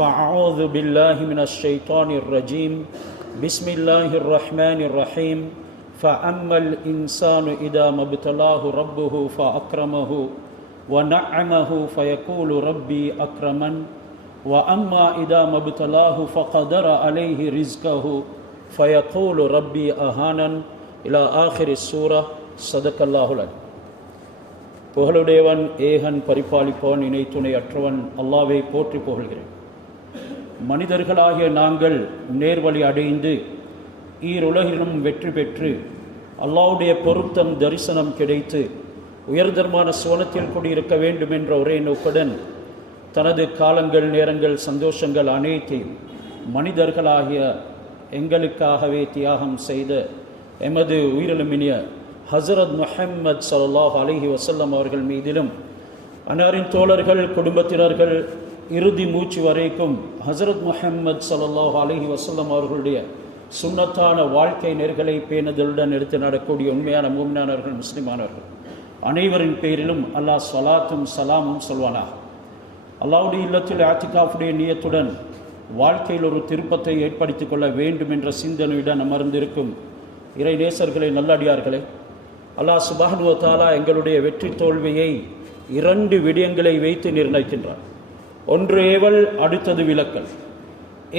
فأعوذ بالله من الشيطان الرجيم بسم الله الرحمن الرحيم فأما الإنسان إذا ما ابتلاه ربه فأكرمه ونعمه فيقول ربي أكرمن وأما إذا ما ابتلاه فقدر عليه رزقه فيقول ربي أهانن إلى آخر السورة صدق الله العظيم. புகழுடையவன் ஏகன் பரிபாலிப்பவன் இணை துணை அற்றவன் அல்லாஹ்வை போற்றி புகழ்கிறேன். மனிதர்களாகிய நாங்கள் நேர்வழி அடைந்து ஈருலகிலும் வெற்றி பெற்று அல்லாஹ்வுடைய பொருத்தம் தரிசனம் கிடைத்து உயர்தரமான சுவனத்தில் குடியிருக்க வேண்டும் என்ற ஒரே நோக்குடன் தனது காலங்கள் நேரங்கள் சந்தோஷங்கள் அனைத்தையும் மனிதர்களாகிய எங்களுக்காகவே தியாகம் செய்த எமது உயிரிலுமினிய ஹஸரத் முஹம்மது ஸல்லல்லாஹு அலைஹி வஸல்லம் அவர்கள் மீதிலும் அன்னாரின் தோழர்கள் குடும்பத்தினர்கள் இறுதி மூச்சு வரைக்கும் ஹஸரத் முஹம்மது ஸல்லல்லாஹு அலைஹி வஸல்லம் அவர்களுடைய சுன்னத்தான வாழ்க்கை நெறிகளை பேணுதலுடன் எடுத்து நடக்கூடிய உண்மையான மூமினானவர்கள் முஸ்லிமானவர்கள் அனைவரின் பேரிலும் அல்லாஹ் ஸலாத்தும் சலாமும் சொல்வானாக. அல்லாஹ்வுடைய இல்லத்தில் ஆத்திகாஃபுடைய நியத்துடன் வாழ்க்கையில் ஒரு திருப்பத்தை ஏற்படுத்திக் கொள்ள வேண்டும் என்ற சிந்தனையுடன் அமர்ந்திருக்கும் இறை நேசர்களே, நல்லடியார்களே, அல்லாஹ் சுப்ஹானஹு வ தஆலா எங்களுடைய வெற்றி தோல்வியை இரண்டு விடயங்களை வைத்து நிர்ணயிக்கின்றார். ஒன்று ஏவல், அடுத்தது விலக்கல்.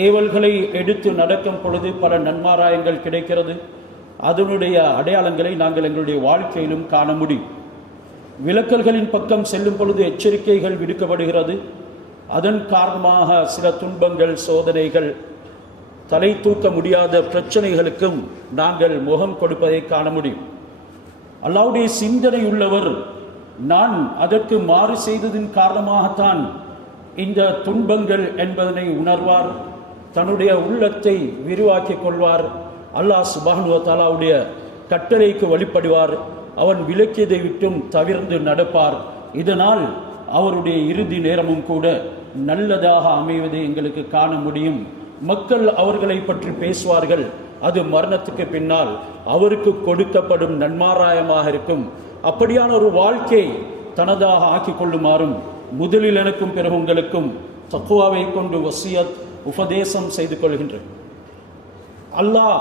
ஏவல்களை எடுத்து நடக்கும் பொழுது பல நன்மாராயங்கள் கிடைக்கிறது. அதனுடைய அடையாளங்களை நாங்கள் எங்களுடைய வாழ்க்கையிலும் காண முடியும். விலக்கல்களின் பக்கம் செல்லும் பொழுது எச்சரிக்கைகள் விடுக்கப்படுகிறது. அதன் காரணமாக சில துன்பங்கள், சோதனைகள், தலை தூக்க முடியாத பிரச்சனைகளுக்கும் நாங்கள் முகம் கொடுப்பதை காண முடியும். அல்லாஹ்வுடைய சிந்தனை உள்ளவர் நான் அதற்கு மாறு செய்ததின் காரணமாகத்தான் இந்த துன்பங்கள் என்பதனை உணர்வார். தன்னுடைய உள்ளத்தை விரிவாக்கிக் கொள்வார். அல்லாஹ் சுப்ஹானஹு வ தஆலாவுடைய கட்டளைக்கு வழிபடுவார். அவன் விலக்கியதை விட்டும் தவிர்த்து நடப்பார். இதனால் அவருடைய இறுதி நேரமும் கூட நல்லதாக அமைவதை எங்களுக்கு காண முடியும். மக்கள் அவர்களை பற்றி பேசுவார்கள். அது மரணத்துக்கு பின்னால் அவருக்கு கொடுக்கப்படும் நன்மாராயமாக இருக்கும். அப்படியான ஒரு வாழ்க்கை தனதாக ஆக்கிக் கொள்ளுமாறும் முதலில் எனக்கும் பிறகு உங்களுக்கும் தக்வாவை கொண்டு வசியத் உபதேசம் செய்து கொள்கின்றேன். அல்லாஹ்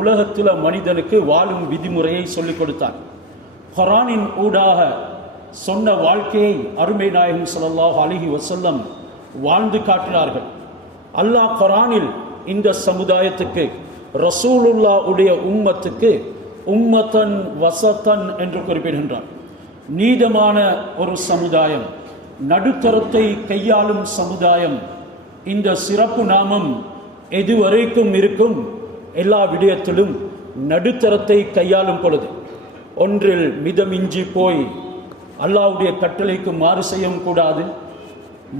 உலகத்தில் மனிதனுக்கு வாழும் விதிமுறையை சொல்லிக் கொடுத்தான். குர்ஆனின் ஊடாக சொன்ன வாழ்க்கையை அருமை நாயகம் ஸல்லல்லாஹு அலைஹி வஸல்லம் வாழ்ந்து காட்டினார்கள். அல்லாஹ் குர்ஆனில் இந்த சமுதாயத்துக்கு, ரசூலுல்லாஹ் உடைய உம்மத்துக்கு உம்மத்தன் வசத்தன் என்று குறிப்பிடுகின்றார். நீதமான ஒரு சமுதாயம், நடுத்தரத்தை கையாளும் சமுதாயம். இந்த சிறப்பு நாமம் எதுவரைக்கும் இருக்கும்? எல்லா விடயத்திலும் நடுத்தரத்தை கையாளும் பொழுது ஒன்றில் மிதமிஞ்சி போய் அல்லாஹ்வுடைய கட்டளைக்கு மாறு செய்யவும் கூடாது.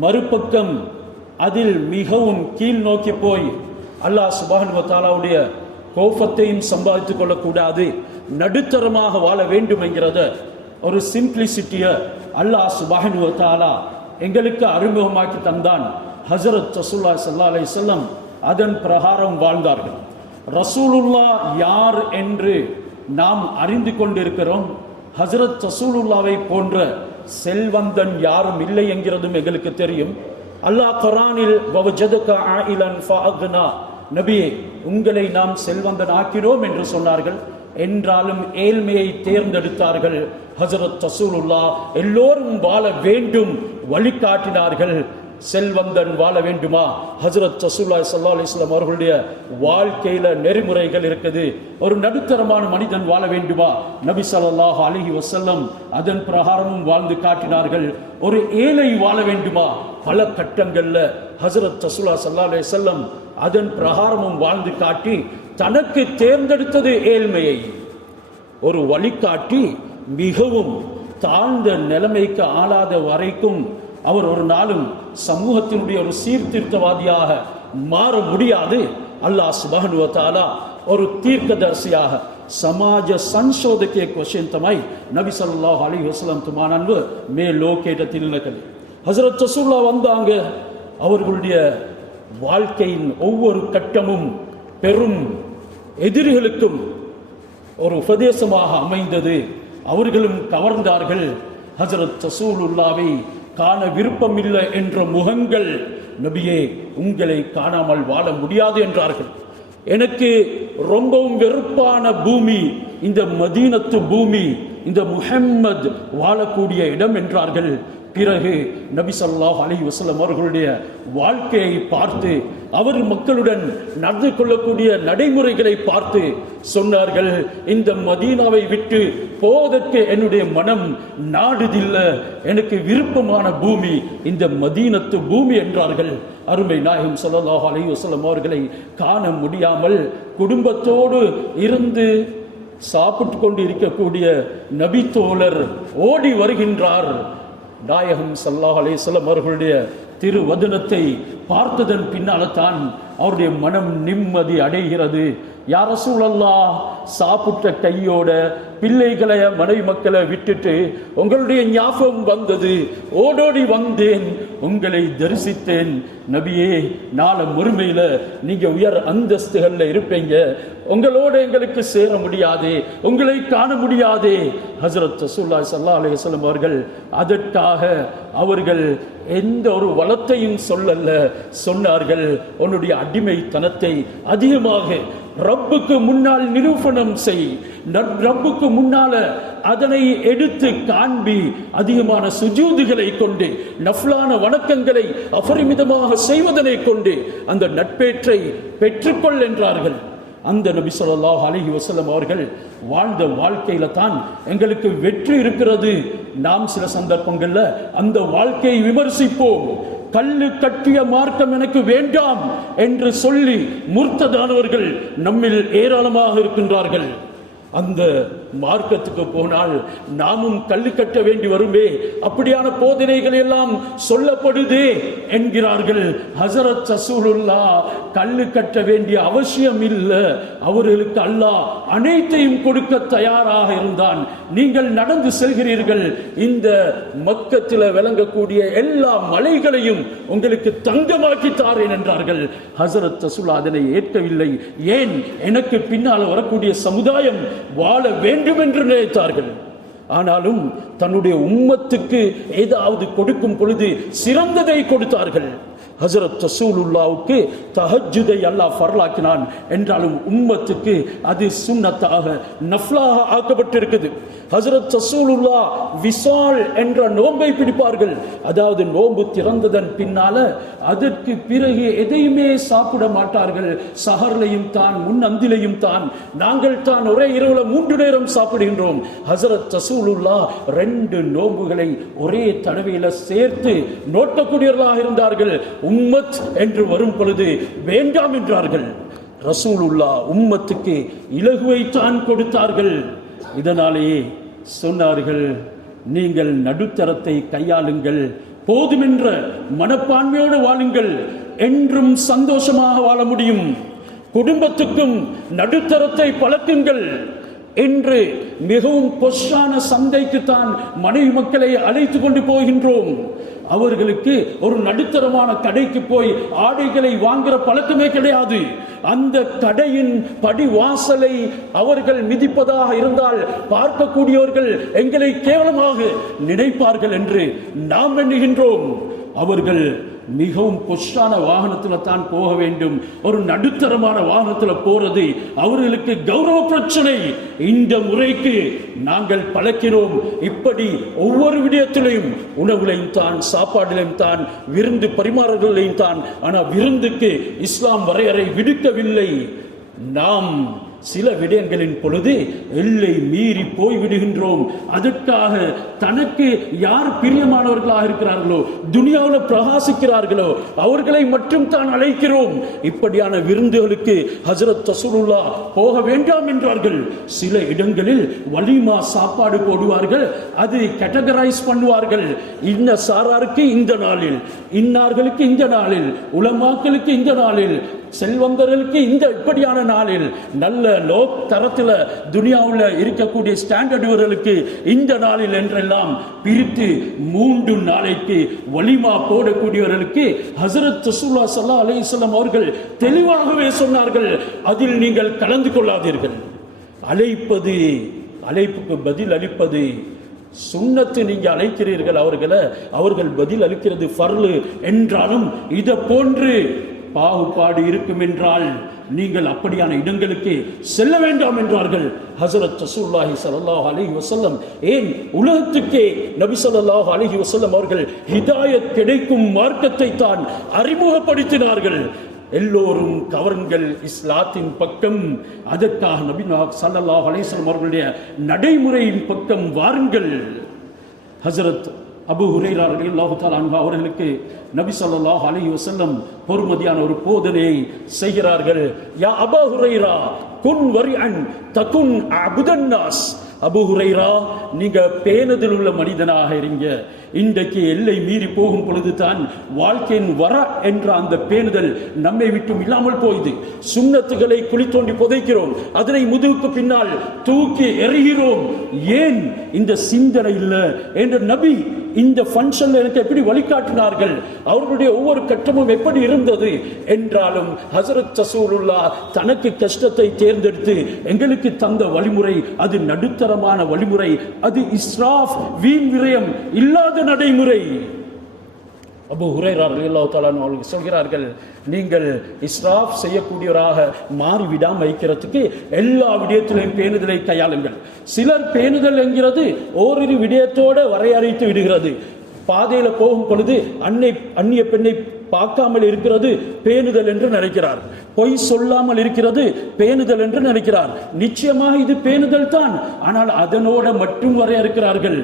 மறுபக்கம் அதில் மிகவும் கீழ் நோக்கி போய் அல்லாஹ் சுப்ஹானஹு வ தஆலாவுடைய கோபத்தையும் சம்பாதித்துக் கொள்ளக்கூடாது. நடுத்தரமாக வாழ வேண்டும் என்கிறத ஒரு சிம்பிளிசிட்டியை அல்லாஹ் சுப்ஹானஹு வ தஆலா எங்களுக்கு அறிமுகமாக்கி தந்தான். ஹஸரத் ரசூலுல்லாஹி ஸல்லல்லாஹு அலைஹி வஸல்லம் அதன் பிரகாரம் வாழ்ந்தார்கள். ரசூலுல்லாஹ் யார் என்று நாம் அறிந்து கொண்டிருக்கிறோம். ஹஸரத் ரசூலுல்லாவை போன்ற செல்வந்தன் யாரும் இல்லை என்கிறதும் எங்களுக்கு தெரியும். அல்லாஹ் குர்ஆனில் வவஜதக ஆயிலன் ஃபஅக்னா, நபியே உங்களை நாம் செல்வந்தன் ஆக்கினோம் என்று சொன்னார்கள். என்றாலும் ஏழ்மையை தேர்ந்தெடுத்தார்கள். ஹஸரத் ரசூலுல்லாஹ் எல்லோரும் வாழ வேண்டும் வழிகாட்டினார்கள். செல்வந்தன் வாழ வேண்டுமா? ஹஸரத் ரசூலுல்லாஹி ஸல்லல்லாஹு அலைஹி வஸல்லம் அவர்களுடைய வாழ்க்கையில நெறிமுறைகள் இருக்குது. ஒரு நடுத்தரமான மனிதன் வாழ வேண்டுமா? நபி ஸல்லல்லாஹு அலைஹி வஸல்லம் அதன் பிரகாரமும் வாழ்ந்து காட்டினார்கள். ஒரு ஏழை வாழ வேண்டுமா? பல கட்டங்கள்ல ஹஸரத் ரசூலுல்லாஹி ஸல்லல்லாஹு அலைஹி வஸல்லம் அதன் பிரகாரமும் வாழ்ந்து காட்டி தனக்கு தேர்ந்தெடுத்தது ஏழ்மையை. ஒரு வழிகாட்டி மிகவும் தாழ்ந்த நிலைமைக்கு ஆளாத வரைக்கும் அவர் ஒரு நாளும் சமூகத்தினுடைய ஒரு சீர்திருத்தவாதியாக மாற முடியாது. அல்லாஹ் சுப்ஹானஹு வ தஆலா ஒரு தீர்க்கதரிசியாக ಸಮಾಜ ಸಂಶೋಧಕ್ಕೆ ಕ್ವಶಂತಮೈ ನಬಿ ஸல்லல்லாஹு அலைஹி வஸல்லம் துமானன்வு மே லோகேட்ட தில்னகல் ஹஜ்ரத் ரசூலுல்லாஹ் வந்தாங்க. அவர்களுடைய வாழ்க்கையின் ஒவ்வொரு கட்டமும் பெரும் எதிரிகளுக்கும் ஒரு உபதேசமாக அமைந்தது. அவர்களும் கவர்ந்தார்கள். ஹஜ்ரத் ரசூலுல்லாவை காண விருப்பமில்லை என்ற முகங்கள் நபியே, உங்களை காணாமல் வாழ முடியாது என்றார்கள். எனக்கு ரொம்பவும் வெறுப்பான பூமி இந்த மதீனத்து பூமி, இந்த முஹம்மது வாழக்கூடிய இடம் என்றார்கள். பிறகு நபி ஸல்லல்லாஹு அலைஹி வஸல்லம் அவர்களுடைய வாழ்க்கையை பார்த்து, அவர் மக்களுடன் நடந்து கொள்ளக்கூடிய நடைமுறைகளை பார்த்து சொன்னார்கள், இந்த மதீனாவை விட்டு போவதற்கு என்னுடைய மனம் நாடுதில்லை, எனக்கு விருப்பமான பூமி இந்த மதீனத்து பூமி என்றார்கள். அருமை நாயகம் ஸல்லல்லாஹு அலைஹி வஸல்லம் அவர்களை காண முடியாமல் குடும்பத்தோடு இருந்து சாப்பிட்டு கொண்டு இருக்கக்கூடிய நபி தோழர் ஓடி வருகின்றார். நாயகம் ஸல்லல்லாஹு அலைஹி வஸல்லம் அவர்களுடைய திருவதனத்தை பார்த்ததன் பின்னால தான் அவருடைய மனம் நிம்மதி அடைகிறது. யா ரசூலல்லாஹ், சாப்பிட்ட கையோட பிள்ளைகளை மனைவி மக்களை விட்டுட்டு உங்களுடைய ஞாபகம் வந்தது, ஓடோடி வந்தேன், உங்களை தரிசித்தேன். நபியே, நாளை மறுமையில நீங்க உயர் அந்தஸ்துகள்ல இருப்பீங்க, உங்களோட எங்களுக்கு சேர முடியாது, உங்களை காண முடியாது. ஹஜ்ரத் ரசூலுல்லாஹி ஸல்லல்லாஹு அலைஹி வஸல்லம் அவர்கள் அதற்காக அவர்கள் எந்த ஒரு வளத்தையும் சொல்லல, சொன்னார்கள், உன்னுடைய அடிமைத்தனத்தை அதிகமாக ரப்புக்கு முன்னால் நிரூபணம் செய், ரப்புக்கு முன்னால அதனை எடுத்து காண்பி, அதிகமான சுஜூதுகளை கொண்டு நஃப்லான வணக்கங்களை அபரிமிதமாக செய்வதனை கொண்டு அந்த நட்பேற்றை பெற்றுக்கொள் என்றார்கள். அந்த நபி ஸல்லல்லாஹு அலைஹி வஸல்லம் அவர்கள் வாழ்ந்த வாழ்க்கையில தான் எங்களுக்கு வெற்றி இருக்கிறது. நாம் சில சந்தர்ப்பங்கள்ல அந்த வாழ்க்கையை விமர்சிப்போம். கல்லு கட்டிய மார்க்கம் எனக்கு வேண்டாம் என்று சொல்லி முர்த்ததானவர்கள் நம்மில் ஏராளமாக இருக்கின்றார்கள். அந்த மார்க்கத்துக்கு போனால் நாமும் கல்லு கட்ட வேண்டி வருமே, அப்படியான போதனைகள் எல்லாம் சொல்லப்படுதே என்கிறார்கள். ஹஸரத் ரசூலுல்லாஹ் கல்லு கட்ட வேண்டிய அவசியம் இல்லை, அவர்களுக்கு அல்லாஹ் அனைத்தையும் கொடுக்க தயாராக இருந்தான். நீங்கள் நடந்து செல்கிறீர்கள், இந்த மக்கத்தில் விளங்கக்கூடிய எல்லா மலைகளையும் உங்களுக்கு தங்கமாக்கி தாரேன் என்றார்கள். ஹஸரத் ரசூலுல்லாஹ் அதனை ஏற்கவில்லை. ஏன்? எனக்கு பின்னால் வரக்கூடிய சமுதாயம் வாழ வேண்டும் என்று நினைத்தார்கள். ஆனாலும் தன்னுடைய உம்மத்துக்கு ஏதாவது கொடுக்கும் பொழுது சிறந்ததை கொடுத்தார்கள். ஹஜ்ரத் ரசூலுல்லாஹ்வுக்கு தஹஜ்ஜுதை அல்லாஹ் ஃபர்லாக்கினான் என்றாலும் உம்மத்துக்கு அது சுன்னத்தாக நஃப்லாக ஆக்கப்பட்டிருக்குது. ஹஜ்ரத் ரசூலுல்லாஹ் விசால் என்ற நோன்பை பிடிப்பார்கள். அதாவது நோன்பு திறந்ததன் பின்னால அதற்கு பிறகு எதையுமே சாப்பிட மாட்டார்கள். சஹர்லையும் தான் முன்னந்திலையும் தான் நாங்கள் தான் ஒரே இரவுல 3 நேரம் சாப்பிடுகின்றோம். ஹஜ்ரத் ரசூலுல்லாஹ் 2 நோன்புகளை ஒரே தடவையில சேர்த்து நோட்டக்கூடியவர்களாக இருந்தார்கள். உம்மத் என்று வரும் பொழுது வேண்டாம் என்றார்கள். ரசூலுல்லாஹ் உம்மத்துக்கு இலகுவை தான் கொடுத்தார்கள். இதனாலேயே சொன்னார்கள், நீங்கள் நடுத்தரத்தை கையாளுங்கள், போதுமென்ற மனப்பான்மையோடு வாழுங்கள், என்றும் சந்தோஷமாக வாழ முடியும். குடும்பத்துக்கும் நடுத்தரத்தை பழக்குங்கள் என்று மிகவும் பொஷான சந்தைக்கு தான் மனைவி மக்களை அழைத்து கொண்டு போகின்றோம். அவர்களுக்கு ஒரு நடுத்தரமான கடைக்கு போய் ஆடைகளை வாங்குற பழக்கமே கிடையாது. அந்த கடையின் படிவாசலை அவர்கள் மிதிப்பதாக இருந்தால் பார்க்கக்கூடியவர்கள் எங்களை கேவலமாக நினைப்பார்கள் என்று நாம் எண்ணுகின்றோம். அவர்கள் மிகவும் பொஷான வாகனத்தில் தான் போக வேண்டும். ஒரு நடுத்தரமான வாகனத்தில் போறது அவர்களுக்கு கௌரவ பிரச்சனை. இந்த முறைக்கு நாங்கள் பழக்கினோம். இப்படி ஒவ்வொரு விடயத்திலையும், உணவுலையும் தான், சாப்பாடுலையும் தான், விருந்து பரிமாறல்களையும் தான். ஆனால் விருந்துக்கு இஸ்லாம் வரையறை விடுக்கவில்லை. நாம் சில விடயங்களின் பொழுது எல்லை மீறி போய் விடுகின்றோம். அதற்காக தனக்கு யார் பிரியமானவர்களாக இருக்கிறார்களோ, துனியாவில் பிரகாசிக்கிறார்களோ அவர்களை மட்டும் தான் அழைக்கிறோம். இப்படியான விருந்துகளுக்கு ஹஜ்ரத் ரசூலுல்லாஹ் போக வேண்டாம் என்றார்கள். சில இடங்களில் வலிமா சாப்பாடு போடுவார்கள், அது கேட்டகரைஸ் பண்ணுவார்கள். இன்ன சாராருக்கு இந்த நாளில், இன்னார்களுக்கு இந்த நாளில், உலமாக்களுக்கு இந்த நாளில், செல்வந்தர்களுக்கு இந்த இப்படியான நாளில், நல்ல லோ தரத்தில் துனியாவில் இருக்கக்கூடிய ஸ்டாண்டர்டுகளுக்கு இந்த நாளில் என்றெல்லாம் பிரித்து 3 நாளைக்கு வலிமா போடக்கூடியவர்களுக்கு ஹஸரத் ரசூலுல்லாஹி ஸல்லல்லாஹு அலைஹி வஸல்லம் அவர்கள் தெளிவாகவே சொன்னார்கள், அதில் நீங்கள் கலந்து கொள்ளாதீர்கள். அழைப்பது, அழைப்புக்கு பதில் அளிப்பது, சுன்னத்து நீங்க அழைக்கிறீர்கள் அவர்களை, அவர்கள் பதில் அளிக்கிறது ஃபர்லு என்றாலும் இதை போன்று பாகுபாடு இருக்கும் என்றால் நீங்கள் அப்படியான இடங்களுக்கு செல்ல வேண்டாம் என்றார்கள் ஹஸரத் ரசூலுல்லாஹி ஸல்லல்லாஹு அலைஹி வஸல்லம். ஏன் உலகத்துக்கே நபி ஸல்லல்லாஹு அலைஹி வஸல்லம் அவர்கள் ஹிதாயத் கிடைக்கும் மார்க்கத்தை தான் அறிமுகப்படுத்தினார்கள். எல்லோரும் கவருங்கள் இஸ்லாத்தின் பக்கம், அதற்காக நபி ஸல்லல்லாஹு அலைஹி வஸல்லம் அவர்களுடைய நடைமுறையின் பக்கம் வாருங்கள். ஹஸரத் அபூ ஹுரைரா ரலியல்லாஹு தஆலா அன்ஹு அவர்களுக்கு நபி ஸல்லல்லாஹு அலைஹி வஸல்லம் பொறுமதியான ஒரு போதனையை செய்கிறார்கள். யா அபூ ஹுரைரா குன் வரிஅன் தகுன் அபுதன் நாஸ். அபூ ஹுரைரா, நீங்க பேணுதல் உள்ள மனிதனாக இருங்க. இன்றைக்கு எல்லை மீறி போகும் பொழுது தான் வாழ்க்கையின் வர என்ற அந்த பேணுதல் நம்மை விட்டும் இல்லாமல் போயுது. சுன்னத்துகளை குழி தோண்டி புதைக்கிறோம், அதனை முதுகுக்கு பின்னால் தூக்கி எறிகிறோம். ஏன் இந்த சிந்தனை இல்லை என்ற நபி இந்த ஃபங்க்ஷன்ல எனக்கு எப்படி வழிகாட்டினார்கள், அவர்களுடைய ஒவ்வொரு கட்டமும் எப்படி இருந்தது என்றாலும் ஹஸரத் ரசூலுல்லாஹ் தனக்கு கஷ்டத்தை தேர்ந்தெடுத்து எங்களுக்கு தந்த வழிமுறை அது நடுத்தரமான வழிமுறை, அது இஸ்ராஃப் வீண் விரயம் இல்லாத நடைமுறை. அபூ ஹுரைரா ரலியல்லாஹு தஆலா அவர்கள் சொல்கிறார்கள், நீங்கள் இஸ்ராஃப் செய்யக்கூடியவராக மாறிவிடாமல் வைக்கிறதுக்கு எல்லா விடயத்திலையும் பேணுதலை கையாளுங்கள். சிலர் பேணுதல் என்கிறது ஓரிரு விடயத்தோட வரையறைத்து விடுகிறது. பாதையில போகும் பொழுது அந்நிய பெண்ணை பார்க்காமல் இருக்கிறது பேணுதல் என்று நினைக்கிறார், பொய் சொல்லாமல் இருக்கிறது பேணுதல் என்று நினைக்கிறார். நிச்சயமாக இது பேணுதல் தான், ஆனால் அதனோட மட்டும் வரையறுக்கிறார்கள்.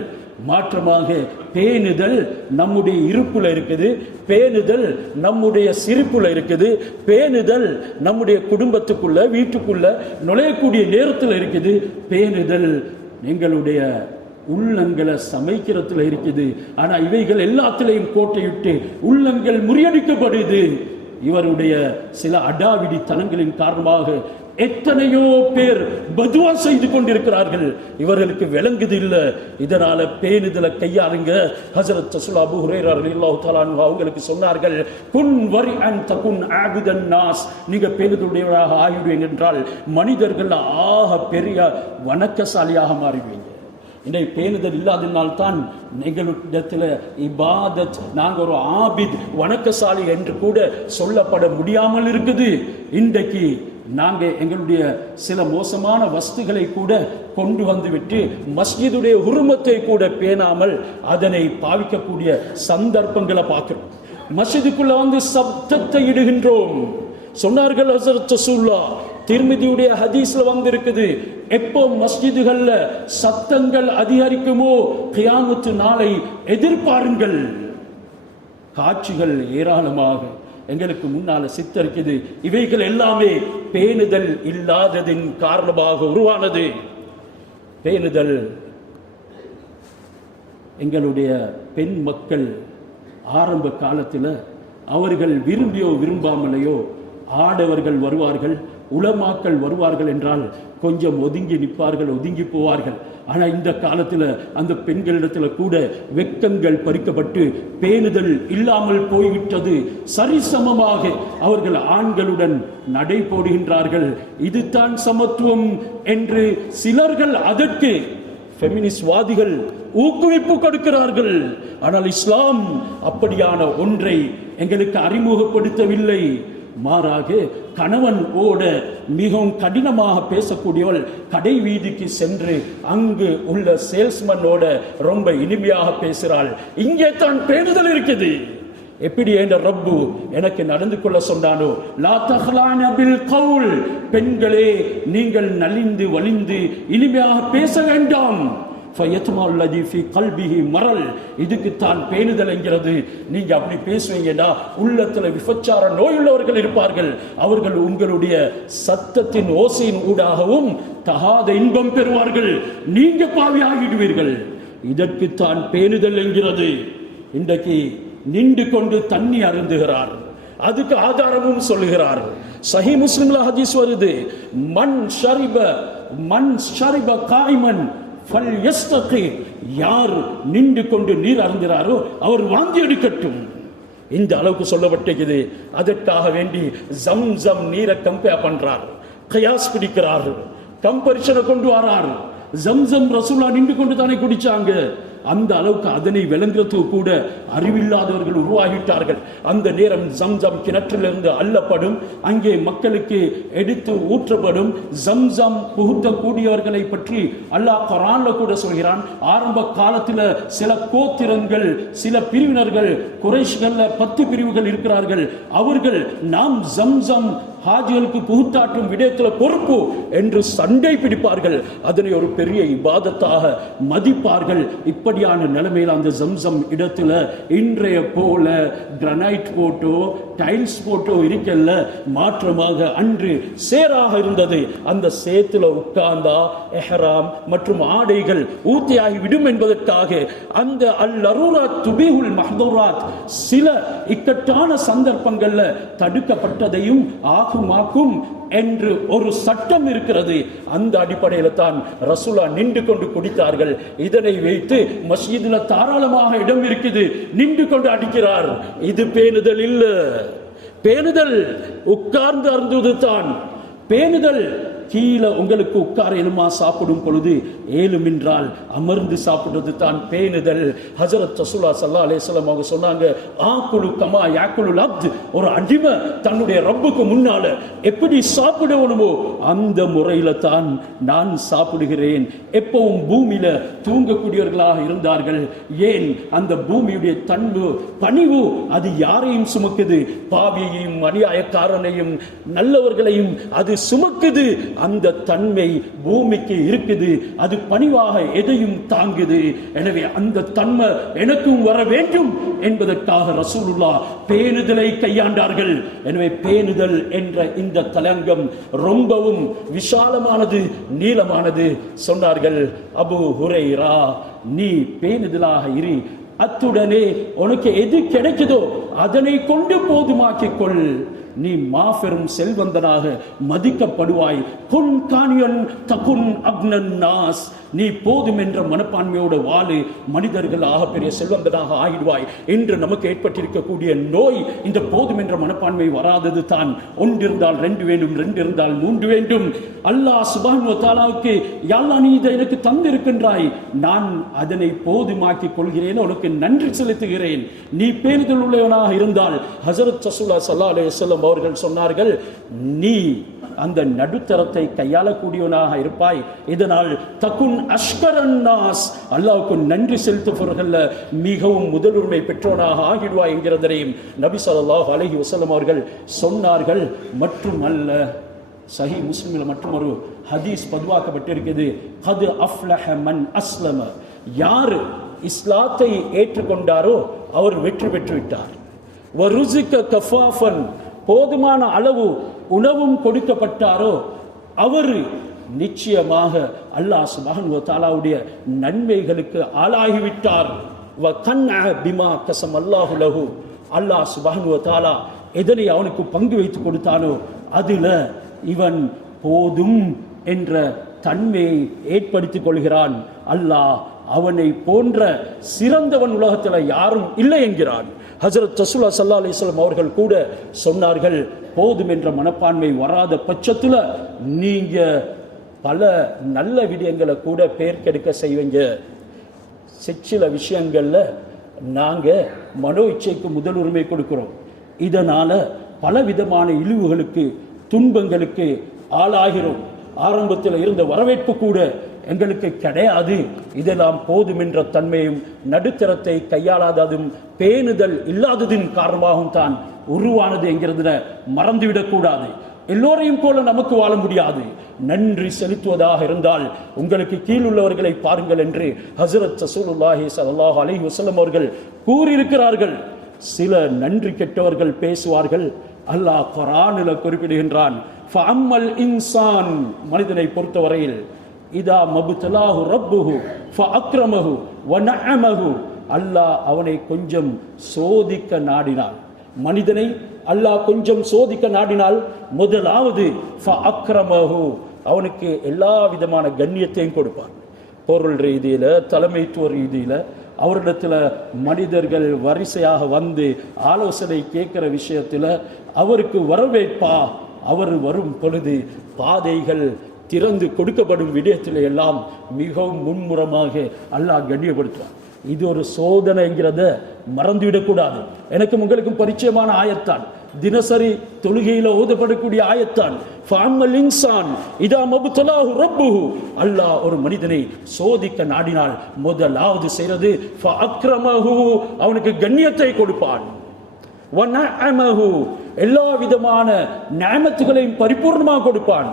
மாற்றமாக பேணுதல் நம்முடைய இருப்புல இருக்குது, பேணுதல் நம்முடைய சிரிப்புல இருக்குது, பேணுதல் நம்முடைய குடும்பத்துக்குள்ள வீட்டுக்குள்ள நுழையக்கூடிய நேரத்தில் இருக்குது, பேணுதல் எங்களுடைய உள்ளங்களை சமைக்கிறதுல இருக்குது. ஆனா இவைகள் எல்லாத்திலையும் கோட்டையிட்டு உள்ளங்கள் முறியடிக்கப்படுது. இவருடைய சில அடாவிடி தனங்களின் காரணமாக எத்தனையோ பேர் பதுவா செய்து கொண்டிருக்கிறார்கள், இவர்களுக்கு விளங்குது இல்ல. இதனால பேணுதலை கையாளுங்க. ஹஸரத் ரசூலுல்லாஹ் அபூ ஹுரைரா ரலியல்லாஹு தஆலா அன்ஹு அவங்களுக்கு சொன்னார்கள், குன் வரிஅன் தகுன் அபுதன் நாஸ். நீங்க பேணுதலுடையவராக ஆகிடுவீங்க என்றால் மனிதர்கள் ஆக பெரிய வணக்கசாலியாக மாறுவீங்க. இன்றைய பேணுதல் இல்லாததினால்தான் எங்களிடத்தில் இபாதத், நாங்கள் ஒரு ஆபித் வணக்கசாலி என்று கூட சொல்லப்பட முடியாமல் இருக்குது. இன்றைக்கு நாங்கள் எங்களுடைய சில மோசமான வஸ்துகளை கூட கொண்டு வந்துவிட்டு மஸ்ஜிதுடைய உருமத்தை கூட பேணாமல் அதனை பாவிக்கக்கூடிய சந்தர்ப்பங்களை பார்க்கிறோம். மஸ்ஜிதுக்குள்ள வந்து சப்தத்தை இடுகின்றோம். சொன்னார்கள் ஹஸரத் ரசூலுல்லாஹ், திர்மிதியுடைய ஹதீஸ்ல வந்திருக்குது, எப்போ மஸ்ஜிதுகள்ல சத்தங்கள் அதிகரிக்குமோ கியாமத்து நாளை எதிர்பாருங்கள். காட்சிகள் ஏராளமாக எங்களுக்கு முன்னால சித்தரிக்குது. இவைகள் எல்லாமே பேணுதல் இல்லாததின் காரணமாக உருவானது. பேணுதல் எங்களுடைய பெண் மக்கள் ஆரம்ப காலத்தில் அவர்கள் விரும்பியோ விரும்பாமலையோ ஆடவர்கள் வருவார்கள், உலமாக்கள் வருவார்கள் என்றால் கொஞ்சம் ஒதுங்கி நிற்பார்கள், ஒதுங்கி போவார்கள். ஆனால் இந்த காலத்தில் அந்த பெண்களிடத்தில் கூட வெட்கங்கள் பறிக்கப்பட்டு பேணுதல் இல்லாமல் போய்விட்டது. சரிசமமாக அவர்கள் ஆண்களுடன் நடை போடுகின்றார்கள். இதுதான் சமத்துவம் என்று சிலர்கள் அதற்கு ஃபெமினிஸ்ட்வாதிகள் ஊக்குவிப்பு கொடுக்கிறார்கள். ஆனால் இஸ்லாம் அப்படியான ஒன்றை எங்களுக்கு அறிமுகப்படுத்தவில்லை. மாறாக கணவன் ஓட மிகவும் கடினமாக பேசக்கூடியவள் கடை வீதிக்கு சென்று அங்கு உள்ள சேல்ஸ்மேனோட ரொம்ப இனிமையாக பேசுகிறாள். இங்கே தான் பேணுதல் இருக்குது. எப்படி என்ற ரப்பு எனக்கு நடந்து கொள்ள சொன்னானோ, லா தஹ்லான பில் கவுல், பெண்களே நீங்கள் நலிந்து வலிந்து இனிமையாக பேச வேண்டாம். மரல், இதுக்கு தான் பேணுதல் என்கிறது. நீங்க அப்படி பேசுவீங்கன்னா உள்ளத்துல விபச்சார நோயுள்ளவர்கள் இருப்பார்கள், அவர்கள் உங்களுடைய சத்தத்தின் ஓசையின் ஊடாகவும் தகாத இன்பம் பெறுவார்கள், நீங்க பாவியாகிடுவீர்கள். இதற்கு தான் பேணுதல் என்கிறது. இன்றைக்கு நின்று கொண்டு தண்ணி அருந்துகிறார், அதுக்கு ஆதாரமும் சொல்லுகிறார். சஹீஹ் முஸ்லிம்ல ஹதீஸ் வருது, மன் ஷரிப காயிமன் யார் நின்று கொண்டு நீர் அருந்துகிறாரோ அவர் வாந்தி எடுக்கட்டும். இந்த அளவுக்கு சொல்லப்பட்டிருக்குது. அதற்காக வேண்டி ஜம்சம் நீரை கம்பேர் பண்றார், கயாஸ் பிடிக்கிறார், கம்பரிசனை கொண்டு வரார். ஜம்சம் ரசூலுல்லாஹ் நின்று கொண்டு தானே குடிச்சாங்க. அந்த அளவுக்கு அதனை விளங்குறதுக்கு கூட அறிவில்லாதவர்கள் உருவாகிட்டார்கள். அந்த நேரம் ஜம்சம் கிணற்றிலிருந்து அள்ளப்படும், அங்கே மக்களுக்கு எடுத்து ஊற்றப்படும். ஜம்சம் புகுத்தக்கூடியவர்களை பற்றி அல்லாஹ் குர்ஆன்ல கூட சொல்கிறான். ஆரம்ப காலத்தில் சில கோத்திரங்கள், சில பிரிவினர்கள், குறைஷ்கள்ல 10 பிரிவுகள் இருக்கிறார்கள். அவர்கள் நாம் ஜம்சம் ஹாஜிகளுக்கு புகுத்தாற்றும் விடயத்தில் பொறுப்பு என்று சண்டை பிடிப்பார்கள். அதனை ஒரு பெரிய இபாதத்தாக மதிப்பார்கள். இப்படியான நிலைமையில் அந்த ஜம்சம் இடத்துல இன்றைய போல கிரானைட் போட்டோ டைல்ஸ் போட்டோ இருக்கல்ல, மாற்றமாக அன்று சேராக இருந்தது. அந்த சேத்துல உட்கார்ந்தா எஹ்ராம் மற்றும் ஆடைகள் ஊத்தியாகி விடும் என்பதற்காக அந்த அல்-லரூரத் துபீஹுல் மஹ்தூராத், சில இக்கட்டான சந்தர்ப்பங்கள்ல தடுக்கப்பட்டதையும் ஆகுமாக்கும் என்று ஒரு சட்டம் இருக்கிறது. அந்த அடிப்படையில் தான் ரசூலா நின்று கொண்டு குடித்தார்கள். இதனை வைத்து மஸ்ஜிதுல தாராளமாக இடம் இருக்குது, நின்று கொண்டு அடிக்கிறார். இது பேணுதல் இல்ல. பேணுதல் உட்கார்ந்து அருந்துவது தான் பேணுதல். கீழே உங்களுக்கு உட்கார எலுமா சாப்பிடும் பொழுது ஏலும் என்றால் அமர்ந்து சாப்பிடுறது தான் பேணுதல். ஹஜரத் ரசூலுல்லாஹ் ஸல்லல்லாஹு அலைஹி வஸல்லம் அவங்க சொன்னாங்க, ஆக்குலு கமா யாக்குலுல் அப்த், ஒரு அடிமை தன்னுடைய ரப்புக்கு முன்னால எப்படி சாப்பிடணுமோ அந்த முறையில தான் நான் சாப்பிடுகிறேன். எப்பவும் பூமியில தூங்கக்கூடியவர்களாக இருந்தார்கள். ஏன்? அந்த பூமியுடைய பணிவு அது யாரையும் சுமக்குது, பாவியையும் அநியாயக்காரனையும் நல்லவர்களையும் அது சுமக்குது. அந்த தன்மை பூமிக்கு இருக்குது. அது பணிவாக எதையும் தாங்குது. எனவே அந்த தன்மை எனக்கும் வர வேண்டும் என்பதற்காக ரசூலுல்லாஹ் பேணுதலை கையாண்டார்கள். எனவே பேணுதல் என்ற இந்த தலங்கம் ரொம்பவும் விஷாலமானது, நீளமானது. சொன்னார்கள், அபூ ஹுரைரா, நீ பேணுதலாக இரு, அத்துடனே உனக்கு எது கிடைக்குதோ அதனை கொண்டு போதுமாக்கிக் கொள். நீ மாபெரும் செல்வந்தனாக மதிக்கப்படுவாய். குன் கானியன் தகுன் அக்னன் நாஸ், நீ போதும் என்ற மனப்பான்மையோடு வாழு, மனிதர்கள் ஆக பெரிய செல்வந்தனாக ஆகிடுவாய். இன்று நமக்கு ஏற்பட்டிருக்கக்கூடிய நோய் இந்த போதும் என்ற மனப்பான்மை வராதது தான். ஒன்றிருந்தால் 2 வேண்டும், 2 இருந்தால் 3 வேண்டும். அல்லாஹ் சுப்ஹானஹு வ தஆலாவுக்கு, யா அல்லாஹ் நீ இதை எனக்கு தந்திருக்கின்றாய், நான் அதனை போதுமாக்கிக் கொள்கிறேன், உனக்கு நன்றி செலுத்துகிறேன். நீ பேணுதல் உள்ளவனாக இருந்தால், ஹஜரத் ரசூலுல்லாஹ் ஸல்லல்லாஹு அலைஹி வஸல்லம் அவர்கள் சொன்னார்கள், நீ அந்த நடுத்தரத்தை கையாளக்கூடியவனாக இருப்பாய். இதனால் தகுன் அஷ்கரன் நாஸ், அல்லாஹ்வுக்கு நன்றி செலுத்துபவர்கள் மிகவும் முதலுரிமை பெற்றவனாக ஆகிடுவாய் என்கிறதையும் நபி ஸல்லல்லாஹு அலைஹி வஸல்லம் அவர்கள் சொன்னார்கள். மட்டுமல்ல, சஹீஹ் முஸ்லிமில் மற்றும் ஒரு ஹதீஸ் பதிவாக்கப்பட்டிருக்கிறது, கத் அஃப்லஹ மன் அஸ்லம, யார் இஸ்லாத்தை ஏற்றுக்கொண்டாரோ அவர் வெற்றி பெற்று விட்டார். வருஸிக கஃபாஃபன், போதுமான அளவு உணவும் கொடுக்கப்பட்டாரோ அவர் நிச்சயமாக அல்லாஹ் சுப்ஹானஹு வ தஆலாவுடைய நன்மைகளுக்கு ஆளாகிவிட்டார். வ கன்அ பிமா கஸம் அல்லாஹு லஹு, அல்லாஹ் சுப்ஹானஹு வ தஆலா எதனை அவனுக்கு பங்கு வைத்து கொடுத்தானோ அதில் இவன் போதும் என்ற தன்மையை ஏற்படுத்திக் கொள்கிறான். அல்லாஹ் அவனை போன்ற சிறந்தவன் உலகத்தில் யாரும் இல்லை என்கிறான். ஹஜரத் ரசூலுல்லாஹ் ஸல்லல்லாஹு அலைஹி வஸல்லம் அவர்கள் கூட சொன்னார்கள், போதும் என்ற மனப்பான்மை வராத பட்சத்தில் நீங்க பல நல்ல விடயங்களை கூட பேர்க்கெடுக்க செய்வீங்க. சில விஷயங்கள்ல நாங்க மனோ இச்சைக்கு முதலுரிமை கொடுக்கிறோம். இதனால பல விதமான இழிவுகளுக்கு, துன்பங்களுக்கு ஆளாகிறோம். ஆரம்பத்தில் இருந்த வரவேற்பு கூட எங்களுக்கு கிடையாது. இதெல்லாம் போதும் என்ற தன்மையும் நடுத்தரத்தை கையாளாததும் பேணுதல் இல்லாததின் காரணமாகவும் தான் உருவானது என்கிறதுல மறந்துவிடக் கூடாது. எல்லோரையும் போல நமக்கு வாழ முடியாது. நன்றி செலுத்துவதாக இருந்தால் உங்களுக்கு கீழ் உள்ளவர்களை பாருங்கள் என்று ஹஜ்ரத் ரசூலுல்லாஹி ஸல்லல்லாஹு அலைஹி வஸல்லம் அவர்கள் கூறியிருக்கிறார்கள். சில நன்றி கெட்டவர்கள் பேசுவார்கள். அல்லாஹ் குர்ஆனில் குறிப்பிடுகின்றான், ஃபஅம்மல் இன்சான், மனிதனை பொறுத்தவரையில், இதா மப்தலாஹு ரப்புஹு ஃபஅக்ரமஹு வநஅமஹு, அல்லாஹ் அவனை கொஞ்சம் சோதிக்க நாடினான். மனிதனை அல்லாஹ் கொஞ்சம் சோதிக்க நாடினால் முதலாவது ஃபஅக்ரமஹு, அவனுக்கு எல்லா விதமான கண்ணியத்தையும் கொடுப்பான். பொருள் ரீதியில், தலைமைத்துவ ரீதியில், அவரிடத்தில் மனிதர்கள் வரிசையாக வந்து ஆலோசனை கேட்கிற விஷயத்தில் அவருக்கு வரவேற்பா. அவர் வரும் பொழுது பாதைகள் திறந்து கொடுக்கப்படும் விடயத்தில் எல்லாம் மிகவும் முன்முறமாக அல்லாஹ் கண்ணியப்படுத்துவான். இது ஒரு சோதனைங்கிறத மறந்துவிடக்கூடாது. எனக்கும் உங்களுக்கும் பரிச்சயமான ஆயத்தான், தினசரி தொழுகையில ஓதப்படக்கூடிய ஆயத்தான். ஃபஅம்மல் இன்சான் இதா மப்தலாஹு ரப்புஹு, அல்லாஹ் ஒரு மனிதனை சோதிக்க நாடினால் முதலாவது செய்யறது ஃபஅக்ரமஹு, அவனுக்கு கண்ணியத்தை கொடுப்பான். வநஅமஹு, எல்லா விதமான நிஅமத்துகளையும் பரிபூர்ணமாக கொடுப்பான்.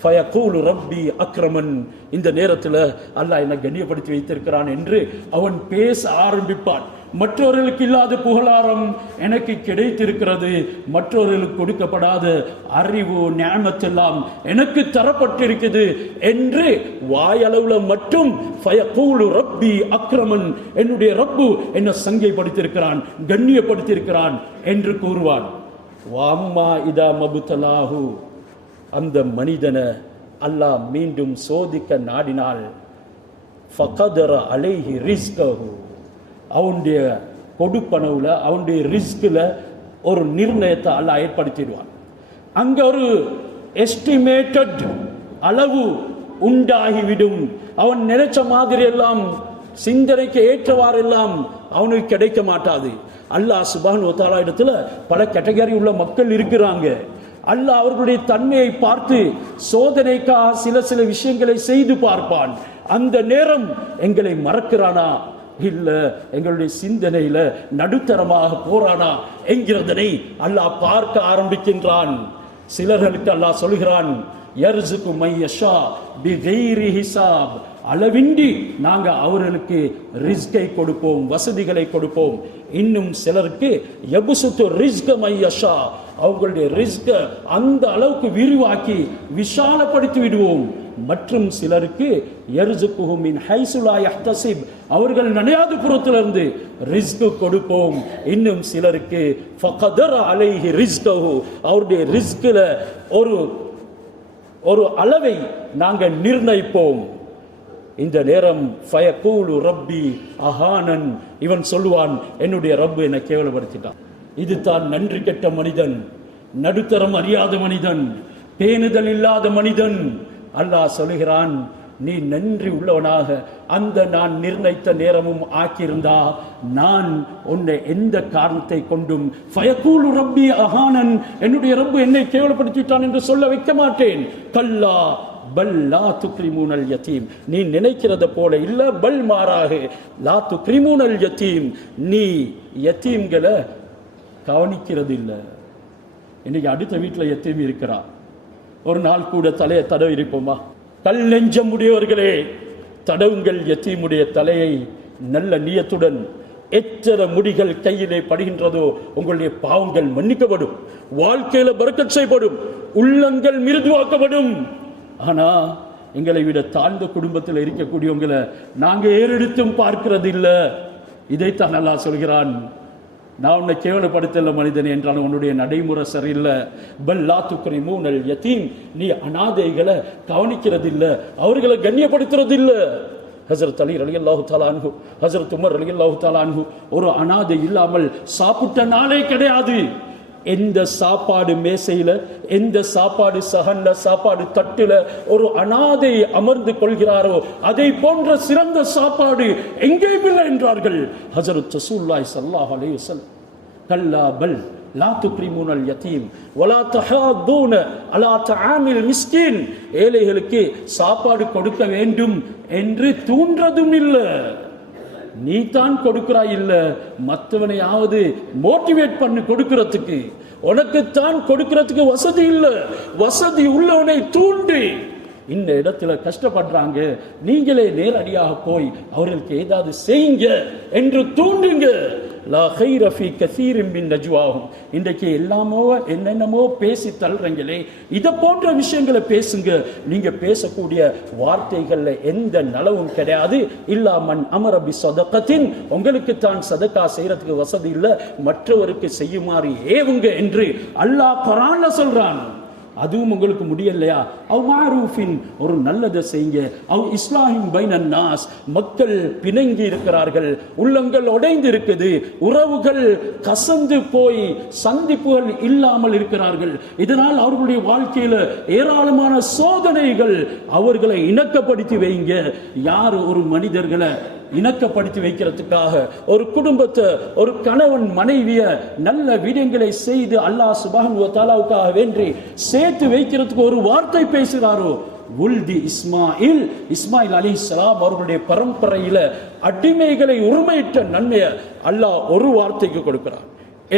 ஃபயகூலு ரப்பி அக்ரமன், இந்த நேரத்தில் அல்லாஹ் என்ன கண்ணியப்படுத்தி வைத்திருக்கிறான் என்று அவன் பேச ஆரம்பிப்பான். மற்றவர்களுக்கு இல்லாத புகழாரம் எனக்கு கிடைத்திருக்கிறது, மற்றவர்களுக்கு கொடுக்கப்படாத அறிவு நிஅமத்தெல்லாம் எனக்கு தரப்பட்டிருக்கிறது என்று வாயளவுல மட்டும் ஃபயகூலு ரப்பி அக்ரமன், என்னுடைய ரப்பு என்ன சங்கைப்படுத்தியிருக்கிறான், கண்ணியப்படுத்தியிருக்கிறான் என்று கூறுவான். வஅம்மா இதா மப்தலாஹு, அந்த மனிதனை அல்லாஹ் மீண்டும் சோதிக்க நாடினால் ஃபகதர அலைஹி ரிஸ்கஹு, அவனுடைய கொடுப்பனவுல அவனுடைய ரிஸ்கில் ஒரு நிர்ணயத்தை அல்லாஹ் ஏற்படுத்திடுவான். அங்க ஒரு எஸ்டிமேட்டட் அளவு உண்டாகிவிடும். அவன் நினைச்ச மாதிரி எல்லாம் சிந்தனைக்கு ஏற்றவாறெல்லாம் அவனுக்கு கிடைக்க மாட்டாது. அல்லாஹ் சுப்ஹானஹு வ தஆலா இடத்துல பல கேட்டகரி உள்ள மக்கள் இருக்கிறாங்க. அல்லாஹ் அவர்களுடைய தன்மையை பார்த்து சோதனைக்காக சில விஷயங்களை செய்து பார்ப்பான். அந்த நேரம் எங்களை மறக்கிறானா இல்ல எங்களுடைய சிந்தனையில நடுத்தரமாக போறானா என்கிறதனை அல்லாஹ் பார்க்க ஆரம்பிக்கின்றான். சிலர்களுக்கு அல்லாஹ் சொல்கிறான், யர்ஸுகு மையஷா பிகைரி ஹிசாப், அளவின்றி நாங்க அவர்களுக்கு ரிஸ்கை கொடுப்போம், வசதிகளை கொடுப்போம். இன்னும் சிலருக்கு யபுசுத்து ரிஸ்க மையஷா, அவங்களுடைய ரிஸ்க அந்த அளவுக்கு விரிவாக்கி விஷாலப்படுத்தி விடுவோம். மற்றும் சிலருக்கு யர்ஸுகுஹு மின் ஹைஸு லா யஹ்தஸிப், அவர்கள் நினையாத புறத்திலிருந்து ரிஸ்க் கொடுப்போம். இன்னும் சிலருக்கு ஃபகதர அலைஹி ரிஸ்கஹு, அவருடைய ரிஸ்கில ஒரு அளவை நாங்கள் நிர்ணயிப்போம். இந்த நேரம் ஃபயகூலு ரப்பி அஹானன், இவன் சொல்லுவான், என்னுடைய ரப்பு என்னை கேவலப்படுத்திட்டான். இது தான் நன்றி கெட்ட மனிதன், நடுத்தரம் அறியாத மனிதன், பேணுதல் இல்லாத மனிதன். அல்லாஹ் சொல்லுகிறான், நீ நன்றி உள்ளவனாக அந்த நான் நிர்ணயித்த நேரமும் ஆக்கியிருந்தா நான் உன்னை எந்த காரணத்தை கொண்டும் ஃபயகூலு ரப்பி அஹானன், என்னுடைய ரப்பு என்னை கேவலப்படுத்திட்டான் என்று சொல்ல வைக்க மாட்டேன். கல்லா பல் லா துக்ரிமூனல் யதீம், நீ நினைக்கிறத போல இல்ல, பல் மாறாக லா துக்ரிமூனல் யதீம், நீ யதீம்களை கவனிக்கிறது இல்லை. இன்னைக்கு அடுத்த வீட்டில் யதீம் இருக்கிறான், ஒரு நாள் கூட தலையை தடவி இருப்போமா? கல் நெஞ்சம் உடையவர்களே, தடவுங்கள் யதீமுடைய தலையை நல்ல நியத்துடன். எத்தனை முடிகள் கையிலே படுகின்றதோ உங்களுடைய பாவங்கள் மன்னிக்கப்படும், வாழ்க்கையில பரக்கத் செய்யப்படும், உள்ளங்கள் மிருதுவாக்கப்படும். ஆனா எங்களை விட தாழ்ந்த குடும்பத்தில் இருக்கக்கூடியவங்களை நாங்க ஏறெடுத்தும் பார்க்கிறது இல்லை. இதைத்தான் அல்லாஹ் சொல்கிறான், நான் உன்னை கேவலப்படுத்தல மனிதன் என்றாலும் உன்னுடைய நடைமுறை சரியில்லை. பல் லா துக்ரிமூனல் யதீம், நீ அனாதைகளை கவனிக்கிறது இல்லை, அவர்களை கண்ணியப்படுத்துறது இல்லை. ஹஜ்ரத் அலி ரலியல்லாஹு தஆலா அன்ஹு, ஹஜ்ரத் உமர் ரலியல்லாஹு தஆலா அன்ஹு ஒரு அனாதை இல்லாமல் சாப்பிட்ட நாளே கிடையாது. எந்த சாப்பாடு மேசையில, எந்த சாப்பாடு சஹன்ல, சாப்பாடு தட்டுல ஒரு அனாதை அமர்ந்து கொள்கிறாரோ அதை போன்ற சிறந்த சாப்பாடு எங்கேயும் இல்லை என்றார்கள் ஹஜ்ரத் ரசூலுல்லாஹி ஸல்லல்லாஹு அலைஹி வஸல்லம். கல்லா பல் லா துக்ரிமூனல் யதீம் வலா தஹாதுன அலா தஆமில் மிஸ்கின், ஏழைகளுக்கு சாப்பாடு கொடுக்க வேண்டும் என்று தூண்டுறதும் இல்லை. நீ தான் கொடுக்கிறாய் இல்ல, மற்றவனையாவது மோட்டிவேட் பண்ணி கொடுக்கிறதுக்கு. உனக்குத்தான் கொடுக்கிறதுக்கு வசதி இல்ல, வசதி உள்ளவனை தூண்டி. இந்த இடத்துல கஷ்டப்படுறாங்க, நீங்களே நேரடியாக போய் அவர்களுக்கு ஏதாவது செய்யுங்க என்று தூண்டுங்க. லா கைர ஃபீ கஸீரின் மின் நஜ்வாஹும், இன்றைக்கு எல்லாமோ என்னென்னமோ பேசி தள்ளுறீங்களே, இதை போன்ற விஷயங்களை பேசுங்க. நீங்க பேசக்கூடிய வார்த்தைகள்ல எந்த நலவும் கிடையாது. இல்லா மன் அமர பி ஸதகத்தின், உங்களுக்கு தான் சதகா செய்யறதுக்கு வசதி இல்லை, மற்றவருக்கு செய்யுமாறு ஏவுங்க என்று அல்லாஹ் குர்ஆன்ல சொல்றான். அதுவும் உங்களுக்கு முடியலையா, அவ் மாரூஃபின் ஒரு நல்லதை செய்யுங்க, அவ் இஸ்லாஹின் பைனன் நாஸ் மக்கள் பிணங்கி இருக்கிறார்கள், உள்ளங்கள் உடைந்து இருக்குது, உறவுகள் கசந்து போய் சந்திப்புகள் இல்லாமல் இருக்கிறார்கள். இதனால் அவர்களுடைய வாழ்க்கையில ஏராளமான சோதனைகள், அவர்களை இணக்கப்படுத்தி வைங்க. யார் ஒரு மனிதர்களை இணக்கப்படுத்தி வைக்கிறதுக்காக ஒரு குடும்பத்தை, ஒரு கணவன் மனைவிய நல்ல விடயங்களை செய்து அல்லாஹ் சுப்ஹானஹு வ தஆலாவுக்காக வேண்டி சேர்த்து வைக்கிறதுக்கு ஒரு வார்த்தை பேசுகிறாரோ, உல்தி இஸ்மாயில் அலைஹிஸ்ஸலாம் அவர்களுடைய பரம்பரையில அடிமைகளை உரிமையிட்ட நன்மையை அல்லாஹ் ஒரு வார்த்தைக்கு கொடுக்கிறார்.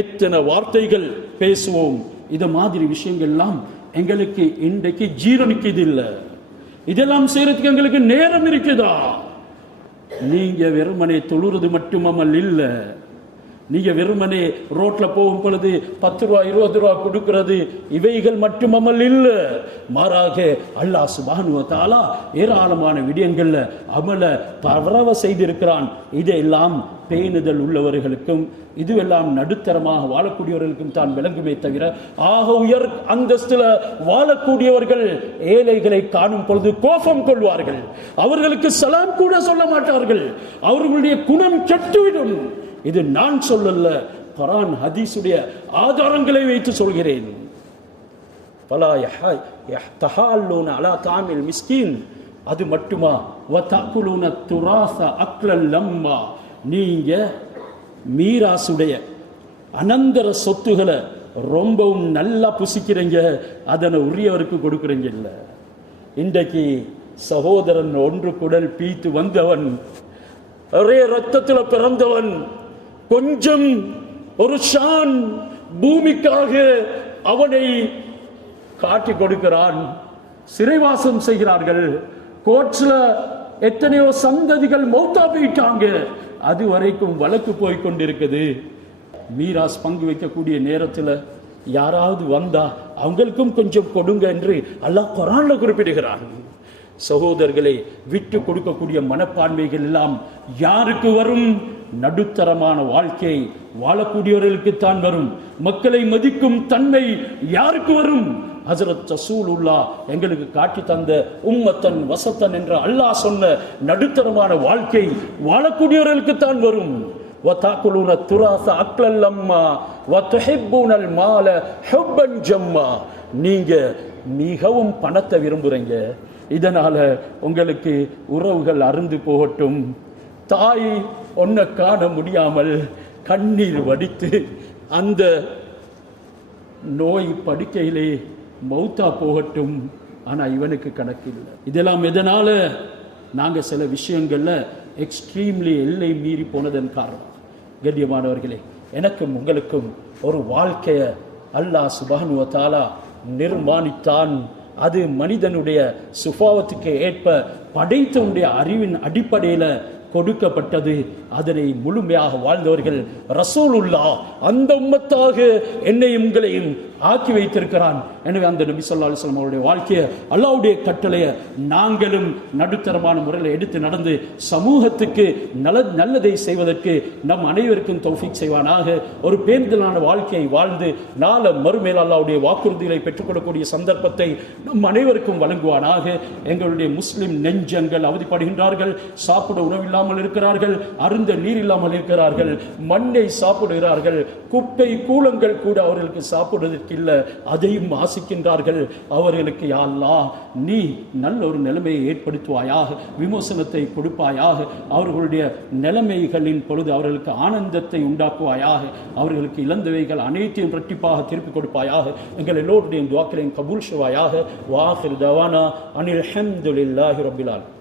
எத்தனை வார்த்தைகள் பேசுவோம். இது மாதிரி விஷயங்கள்லாம் எங்களுக்கு இன்றைக்கு ஜீரணிக்குது இல்லை. இதெல்லாம் செய்யறதுக்கு எங்களுக்கு நேரம் இருக்குதா? நீங்க வெறுமனே தொழுறது மட்டுமல்ல இல்ல, நீங்க வெறுமனே ரோட்ல போகும் பொழுது 10 ரூபா 20 ரூபா கொடுக்கிறது இவைகள் மட்டுமல்ல இல்ல. மாறாக அல்லாஹ் சுப்ஹானஹு வ தஆலா ஏராளமான விடயங்கள்ல அமல பரவ செய்திருக்கிறான். இதெல்லாம் பேணுதல் உள்ளவர்களுக்கும் இதுவெல்லாம் நடுத்தரமாக வாழக்கூடியவர்களுக்கும் தான் விளங்குமே தவிர, ஆக உயர் அந்தஸ்துல வாழக்கூடியவர்கள் ஏழைகளை காணும் பொழுது கோபம் கொள்வார்கள், அவர்களுக்கு சலாம் கூட சொல்ல மாட்டார்கள், அவர்களுடைய குணம் கெட்டுவிடும். இது நான் சொல்லல, குர்ஆன் ஹதீஸுடைய ஆதாரங்களை வைத்து சொல்கிறேன். ஃபலா யஹ்தஹாலூன அலா தாமில் மிஸ்கீன், அது மட்டுமா, வ தஅகுலூன துராஸ அக்லல் லம்மா, நீங்க மீராசுடைய அனந்தர சொத்துக்களை ரொம்பவும் நல்லா புசிக்கிறீங்க, அதனை உரியவருக்கு கொடுக்குறீங்க இல்ல. இன்றைக்கு சகோதரன் ஒன்று குடல் பீத்து வந்தவன், ஒரே ரத்தத்தில் பிறந்தவன், கொஞ்சம் ஒரு ஷான் பூமிக்காக அவனை காட்டி கொடுக்கிறான். சிறைவாசம் செய்கிறார்கள். கோட்ஸ்ல எத்தனையோ சந்ததிகள் மௌத்தா போயிட்டாங்க. அது வரைக்கும் வழக்கு போய் கொண்டிருக்குது. மீராஸ் பங்கு வைக்கக்கூடிய நேரத்தில் யாராவது வந்தா அவங்களுக்கும் கொஞ்சம் கொடுங்க என்று அல்லாஹ் குர்ஆன்ல குறிப்பிடுகிறான். சகோதரர்களை, விட்டு கொடுக்கக்கூடிய மனப்பான்மைகள் எல்லாம் யாருக்கு வரும்? நடுத்தரமான வாழ்க்கை வாழக்கூடியவர்களுக்குத்தான் வரும். மக்களை மதிக்கும் தன்மை யாருக்கு வரும்? ஹஜ்ரத் ரசூலுல்லாஹ் எங்களுக்கு காட்டி தந்த உம்மத்தன் வசத்தன் என்ற அல்லாஹ் சொன்ன நடுத்தரமான வாழ்க்கை வாழக்கூடியவர்களுக்குத்தான் வரும். வதகுலுன துராஸ அக்லல் லம்மா வதுஹிப்புனல் மால ஹுப்பன் ஜம்மா, நீங்க மிகவும் பணத்தை விரும்புறீங்க, இதனால உங்களுக்கு உறவுகள் அருந்து போகட்டும். தாய் ஒன்ன காண முடியாமல் கண்ணீர் வடித்து அந்த நோய் படுக்கையிலே மௌத்தா போகட்டும். ஆனா இவனுக்கு கணக்கு இல்லை. இதெல்லாம் எதனால? நாங்க சில விஷயங்கள்ல எக்ஸ்ட்ரீம்லி எல்லை மீறி போனதன் காரணம். கண்ணியமானவர்களே, எனக்கும் உங்களுக்கும் ஒரு வாழ்க்கைய அல்லாஹ் சுப்ஹானஹு வ தஆலா நிர்மாணித்தான். அது மனிதனுடைய சுபாவத்துக்கு ஏற்ப படைத்தவனுடைய அறிவின் அடிப்படையில் கொடுக்கப்பட்டது. அதனை முழுமையாக வாழ்ந்தவர்கள் ரசூலுல்லாஹ் அந்த உம்மத்தாக என்னையும் உங்களையும் ஆக்கி வைத்திருக்கிறான். எனவே அந்த நபி ஸல்லல்லாஹு அலைஹி வஸல்லம் அவருடைய வாழ்க்கையை, அல்லாஹ்வுடைய கட்டளையை நாங்களும் நடுத்தரமான முறையில் எடுத்து நடந்து சமூகத்துக்கு நல்லதை செய்வதற்கு நம் அனைவருக்கும் தௌஃபீக் செய்வானாக. ஒரு பேருந்தலான வாழ்க்கையை வாழ்ந்து நாள மறுமையில் அல்லாஹ்வுடைய வாக்குறுதிகளை பெற்றுக்கொள்ளக்கூடிய சந்தர்ப்பத்தை நம் அனைவருக்கும் வழங்குவானாக. எங்களுடைய முஸ்லிம் நெஞ்சங்கள் அவதிப்படுகின்றார்கள். சாப்பிட உணவில்லாமல் இருக்கிறார்கள், அருந்த நீர் இல்லாமல் இருக்கிறார்கள், மண்ணை சாப்பிடுகிறார்கள், குப்பை கூலங்கள் கூட அவர்களுக்கு சாப்பிடுவதற்கு இல்லை, அதையும் ஆசிக்கின்றார்கள். அவர்களுக்கு யா அல்லாஹ் நீ நல்ல ஒரு நிலைமையை ஏற்படுத்துவாயாக, விமோசனத்தை கொடுப்பாயாக, அவர்களுடைய நிலைமைகளின் பொழுது அவர்களுக்கு ஆனந்தத்தை உண்டாக்குவாயாக, அவர்களுக்கு இழந்தவைகள் அனைத்தையும் இரட்டிப்பாக திருப்பி கொடுப்பாயாக. எங்கள் எல்லோருடைய துஆக்களையும் கபூல் செய்வாயாக. வாஹிர் தவானா அனில் ஹம்துலில்லாஹி ரப்பில் ஆலமீன்.